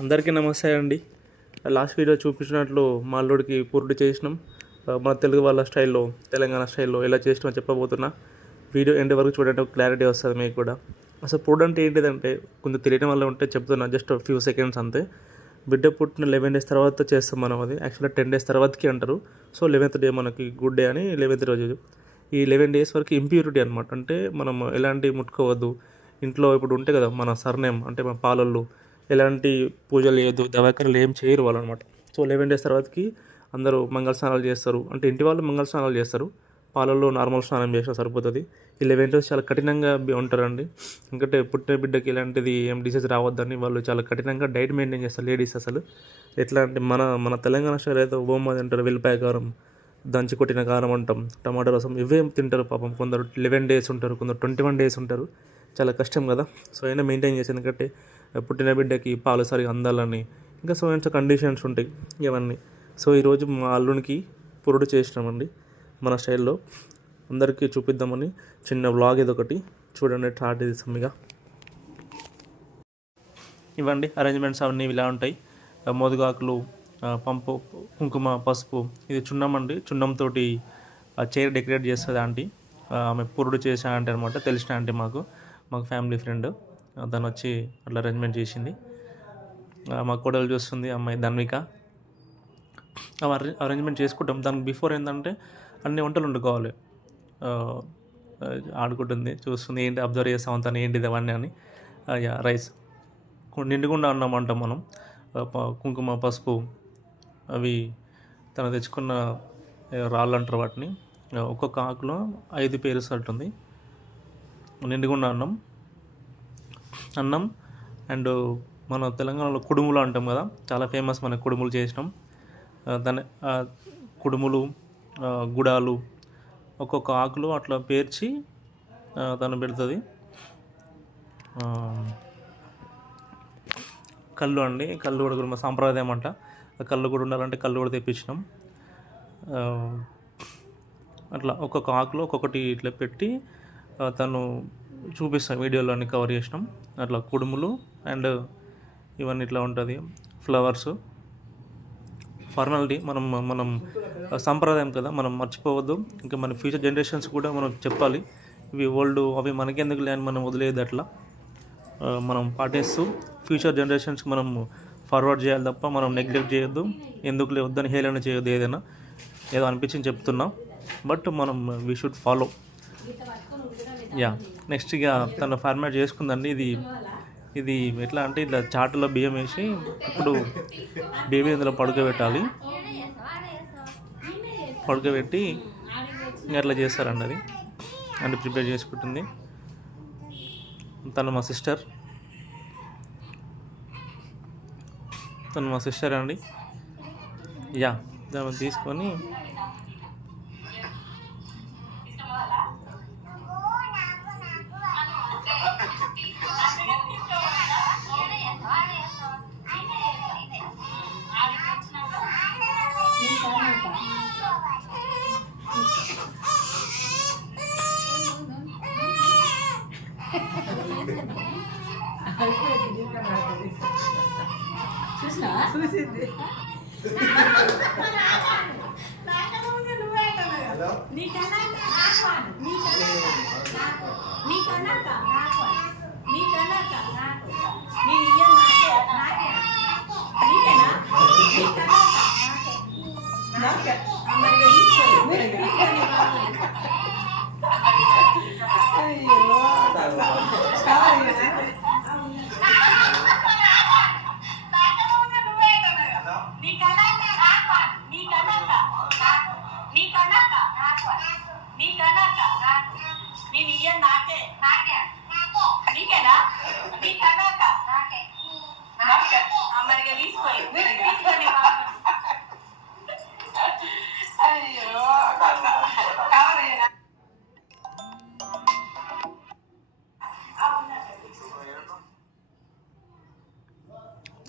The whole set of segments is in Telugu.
అందరికీ నమస్తే అండి. లాస్ట్ వీడియో చూపించినట్లు మా అల్లుడికి పురుడు చేసినాం. మన తెలుగు వాళ్ళ స్టైల్లో, తెలంగాణ స్టైల్లో ఎలా చేసినామో చెప్పబోతున్నా. వీడియో ఎండ్ వరకు చూడండి, క్లారిటీ వస్తుంది మీకు కూడా. అసలు పురుడు అంటే ఏంటిదంటే కొంచెం తెలియడం వల్ల ఉంటే చెప్తున్నా, జస్ట్ ఫ్యూ సెకండ్స్ అంతే. బిడ్డ పుట్టిన 11 days తర్వాత చేస్తాం మనం. అది యాక్చువల్గా 10 days తర్వాతకి అంటారు. సో 11th day మనకి గుడ్ డే అని 11th రోజు. ఈ 11 days వరకు ఇంప్యూరిటీ అనమాట. అంటే మనం ఎలాంటి ముట్టుకోవద్దు. ఇంట్లో ఇప్పుడు ఉంటే కదా మన సర్నేమ్, అంటే మన పాలళ్ళు ఎలాంటి పూజలు చేయొద్దు, దవాఖానలు ఏం చేయరు వాళ్ళు అనమాట. సో 11 days తర్వాతకి అందరూ మంగళ స్నానాలు చేస్తారు. అంటే ఇంటి వాళ్ళు మంగళ స్నానాలు చేస్తారు, పాలల్లో నార్మల్ స్నానం చేసినా సరిపోతుంది. ఈ 11 days చాలా కఠినంగా ఉంటారండి. ఎందుకంటే పుట్టిన బిడ్డకి ఇలాంటిది ఏం డిసీజ్ రావద్దని వాళ్ళు చాలా కఠినంగా డైట్ మెయింటైన్ చేస్తారు లేడీస్. అసలు ఎట్లా అంటే మన తెలంగాణ స్టైల్ అయితే ఓమా తింటారు, వెల్లిపాయ కారం, దంచి కొట్టిన కారం అంటాం, టమాటో రసం, ఇవేం తింటారు పాపం. కొందరు 11 days ఉంటారు, కొందరు 21 days ఉంటారు. చాలా కష్టం కదా. సో అయినా మెయింటైన్ చేసి, ఎందుకంటే పుట్టిన బిడ్డకి పాలు సరిగా అందాలని, ఇంకా సో అండ్ సో కండిషన్స్ ఉంటాయి ఇవన్నీ. సో ఈరోజు మా అల్లునికి పురుడు చేసినామండి మన స్టైల్లో. అందరికీ చూపిద్దామని చిన్న వ్లాగ్ ఇదొకటి చూడండి, స్టార్ట్ చేసాం. ఇక ఇవ్వండి అరేంజ్మెంట్స్ అవన్నీ ఇలా ఉంటాయి. మోదుగాకులు, పంపు, కుంకుమ, పసుపు, ఇది చున్నం అండి. చున్నంతో చైర్ డెకరేట్ చేస్తుంది ఆంటీ. ఆమె పురుడు చేసే ఆంటీ అనమాట, తెలిసిన ఆంటీ మాకు ఫ్యామిలీ ఫ్రెండ్. తను వచ్చి అట్లా అరేంజ్మెంట్ చేసింది. మా కోడలు చూస్తుంది, అమ్మాయి ధన్విక. అరేంజ్మెంట్ చేసుకుంటాం. దానికి బిఫోర్ ఏంటంటే అన్ని వంటలు వండుకోవాలి. ఆడుకుంటుంది, చూస్తుంది, ఏంటి అబ్జర్వ్ చేస్తాం తను ఏంటిది అవన్నీ అని. రైస్ నిండుకుండా అన్నం అంటాం మనం. కుంకుమ, పసుపు, అవి తను తెచ్చుకున్న రాళ్ళు అంటారు వాటిని. ఒక్కొక్క ఆకులో 5 పేరుస్తుంది. నిండుగుండ అన్నం అండ్ మన తెలంగాణలో కుడుములు అంటాం కదా, చాలా ఫేమస్. మన కుడుములు చేసినాం. దాని కుడుములు, గుడాలు ఒక్కొక్క ఆకులు అట్లా పేర్చి తను పెడుతుంది. కళ్ళు అండి, కళ్ళు కూడా మా సాంప్రదాయం అంట. కళ్ళు కూడా ఉండాలంటే కళ్ళు కూడా తెప్పించినాం. అట్లా ఒక్కొక్క ఆకులో ఒక్కొక్కటి ఇట్లా పెట్టి తను చూపిస్తాం, వీడియోలో అన్ని కవర్ చేసినాం. అట్లా కుడుములు అండ్ ఇవన్నీ ఇట్లా ఉంటుంది. ఫ్లవర్స్ ఫార్మాలిటీ, మనం సంప్రదాయం కదా, మనం మర్చిపోవద్దు. ఇంకా మన ఫ్యూచర్ జనరేషన్స్ కూడా మనం చెప్పాలి. ఇవి ఓల్డ్, అవి మనకెందుకు లేని మనం వదిలేదు. అట్లా మనం పాటిస్తూ ఫ్యూచర్ జనరేషన్స్కి మనం ఫార్వర్డ్ చేయాలి తప్ప మనం నెగ్లెక్ట్ చేయొద్దు. ఎందుకు లేవద్దని హేళన చేయొద్దు. ఏదో అనిపించింది చెప్తున్నాం, బట్ మనం వీ షుడ్ ఫాలో. నెక్స్ట్ ఇక తను ఫార్మాట్ చేసుకుందండి. ఇది ఎట్లా అంటే ఇట్లా చాటులో బియ్యం వేసి ఇప్పుడు బేబీ ఇందులో పడుకోబెట్టాలి. పడుకోబెట్టి అట్లా చేస్తారండి. అది అంటే ప్రిపేర్ చేసుకుంటుంది. తను మా సిస్టర్ అండి. దాన్ని తీసుకొని చూసింది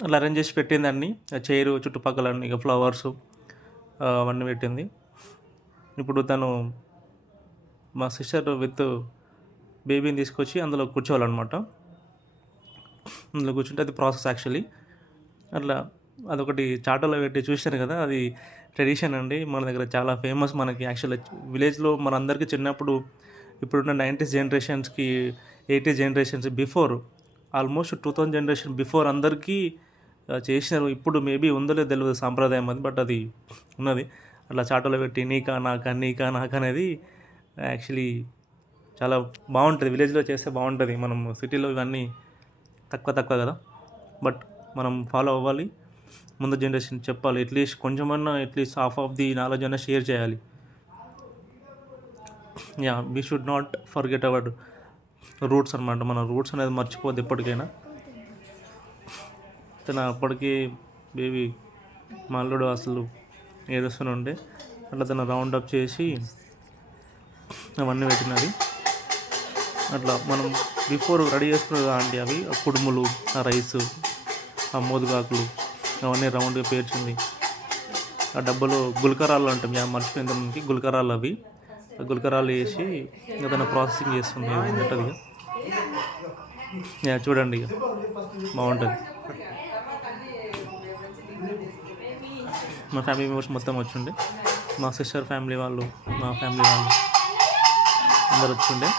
అలా అరేంజ్ చేసి పెట్టింది అన్ని, చైరు చుట్టుపక్కల అన్ని ఇక ఫ్లవర్స్ అవన్నీ పెట్టింది. ఇప్పుడు తను మా సిస్టర్ విత్ బేబీని తీసుకొచ్చి అందులో కూర్చోవాలన్నమాట. అందులో కూర్చుంటే అది ప్రాసెస్ యాక్చువల్లీ అట్లా అదొకటి చాటలో పెట్టి చూశాను కదా, అది ట్రెడిషన్ అండి మన దగ్గర, చాలా ఫేమస్ మనకి. యాక్చువల్లీ విలేజ్లో మనందరికీ చిన్నప్పుడు ఇప్పుడున్న 90s జనరేషన్స్కి 80s generations before almost 2000 generation before అందరికీ చేసినారు. ఇప్పుడు మేబీ ఉందో లేదో తెలియదు సాంప్రదాయం అది, బట్ అది ఉన్నది. అట్లా చాటలో పెట్టి నీకా నాకా అనేది యాక్చువల్లీ చాలా బాగుంటుంది. విలేజ్లో చేస్తే బాగుంటుంది. మనం సిటీలో ఇవన్నీ తక్కువ కదా, బట్ మనం ఫాలో అవ్వాలి. ముందు జనరేషన్ చెప్పాలి, అట్లీస్ట్ కొంచెమన్నా, at least half of the knowledge అన్నా షేర్ చేయాలి. We should not forget our roots అనమాట. మన రూట్స్ అనేది మర్చిపోద్ది ఎప్పటికైనా. తన అప్పటికి బేబీ మా అల్లుడు అసలు ఏడుస్తూనే ఉండే, అట్లా తను రౌండ్ అప్ చేసి అవన్నీ పెట్టినది. అట్లా మనం బిఫోర్ రెడీ చేసుకున్నది ఆంటీ, అవి కుడుములు, ఆ రైసు, ఆ మోదుగాకులు అవన్నీ రౌండ్గా పేర్చింది. ఆ డబ్బాలో గుల్కరాలు అంటాం, మర్చిపోయింది మనకి గుల్కరాలు. అవి గుల్కరాలు వేసి ఇంకా తన ప్రాసెసింగ్ చేస్తుంది ఉంటుంది. చూడండి ఇక బాగుంటుంది. మా ఫ్యామిలీ మెంబర్స్ మొత్తం వచ్చిండే, మా సిస్టర్ ఫ్యామిలీ వాళ్ళు, మా ఫ్యామిలీ వాళ్ళు అందరు వచ్చిండే.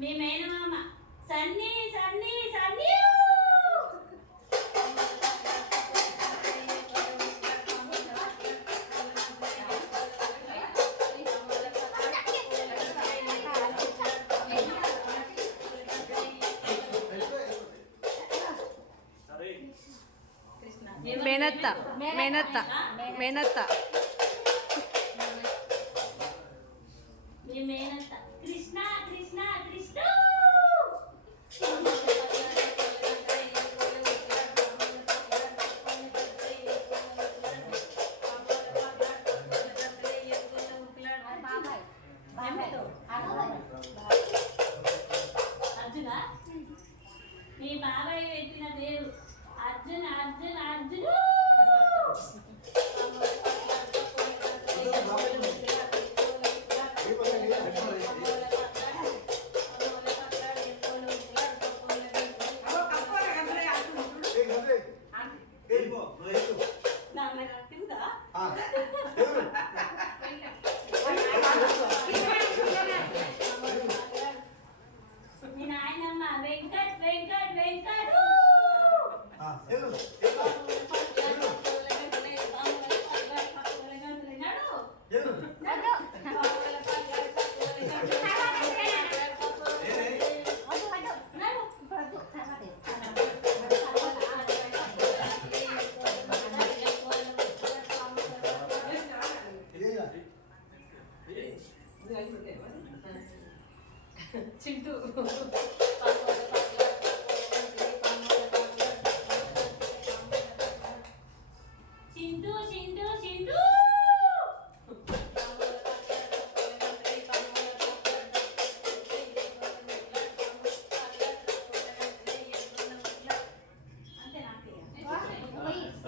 మీ మేనమామ సన్నీ సన్నీ సన్నీ మేనత్త మేనత్త మేనత్త మీ మేనత్త కృష్ణ కృష్ణ కృష్ణ అర్జున మీ బాబాయ్ పెట్టిన పేరు అర్జున్ అర్జున్ అర్జున్. మీ నాయనమ్మ వెంకట్ వెంకట్ వెంకట్. చింటూ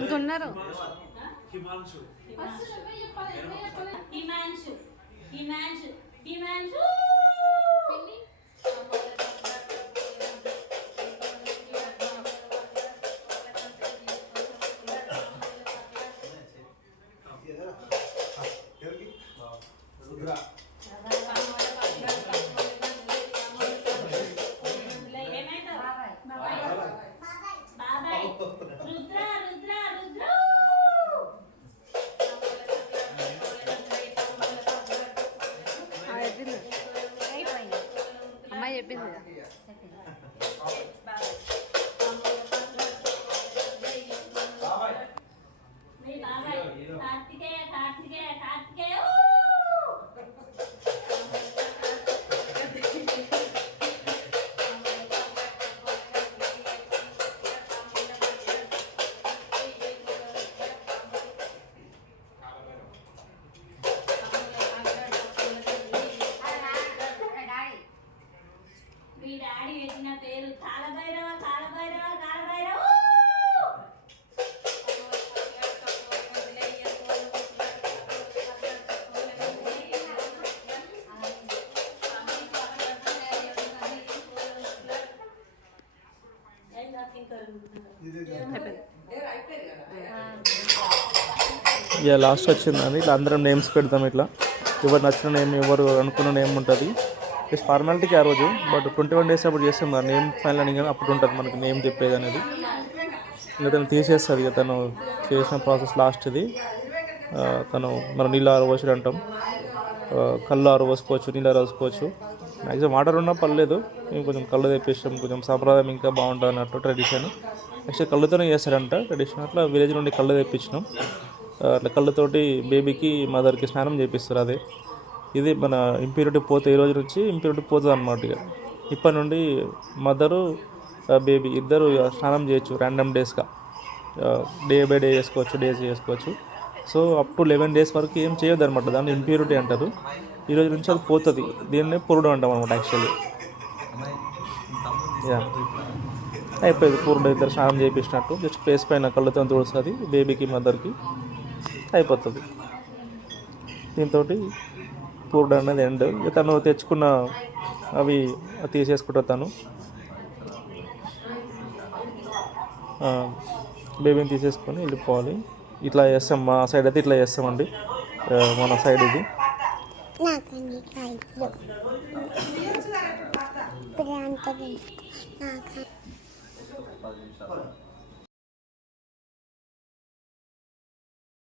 ఇంకొన్నారు హిమాంశు హిమాంశు హిమాంశు బాబాయ్ రుద్ర రుద్ర రుద్ర చెప్పింది అమ్మాయి చెప్పింది కదా. మీ బాబాయ్ కార్తికేయ కార్తికేయ కార్తికేయ మీ డాడీ పెట్టిన పేరు కాలభైరవ కాలభైరవ కాలభైరవ ఇక లాస్ట్ వచ్చిందని ఇట్లా అందరం నేమ్స్ పెడతాం. ఇట్లా ఎవరు నచ్చిన నేమ్ ఎవరు అనుకున్న నేమ్ ఉంటుంది. జస్ట్ ఫార్మాలిటీకి ఆ రోజు, బట్ 21 days అప్పుడు చేస్తాం కదా నేమ్ ఫైనల్ అని, కానీ అప్పుడు ఉంటుంది మనకి నేమ్ చెప్పేది అనేది. ఇంకా తను తీసేస్తుంది ఇక తను చేసిన ప్రాసెస్ లాస్ట్ది. తను మనం నీళ్ళు ఆరబోసి అంటాం, కళ్ళు ఆరబోసుకోవచ్చు, నీళ్ళు ఆరబోసుకోవచ్చు. మ్యాక్సిమం వాటర్ ఉన్నా పర్లేదు, మేము కొంచెం కళ్ళు తెప్పిస్తాం, కొంచెం సాంప్రదాయం ఇంకా బాగుంటుంది అన్నట్టు ట్రెడిషన్. నెక్స్ట్ కళ్ళుతోనే చేస్తారంట ట్రెడిషన్. అట్లా విలేజ్ నుండి కళ్ళు తెప్పించినాం. అట్లా కళ్ళతోటి బేబీకి మదర్కి స్నానం చేపిస్తారు. అదే ఇది మన ఇంప్యూరిటీ పోతే ఈ రోజు నుంచి ఇంప్యూరిటీ పోతుంది అన్నమాట. ఇక ఇప్పటి నుండి మదరు బేబీ ఇద్దరు స్నానం చేయొచ్చు ర్యాండమ్ డేస్గా, డే బై డే చేసుకోవచ్చు, డేస్ చేసుకోవచ్చు. సో అప్ టు 11 days వరకు ఏం చేయొద్దు అనమాట, దాన్ని ఇంప్యూరిటీ అంటారు. ఈ రోజు నుంచి అది పోతుంది, దీన్నే పురుడు అంటాం అనమాట యాక్చువల్లీ. యా అయిపోయింది పురుడు, ఇద్దరు స్నానం చేయించినట్టు. జస్ట్ ఫేస్ పైన కళ్ళతో తుడుస్తుంది బేబీకి మదర్కి, అయిపోతుంది. దీంతో పూర్డ్ అనేది ఎండ్. తను తెచ్చుకున్న అవి తీసేసుకుంటా తను బేబీని తీసేసుకొని వెళ్ళిపోవాలి. ఇట్లా చేస్తాం మా సైడ్ అయితే, ఇట్లా చేస్తామండి మన సైడ్ ఇది. నాకు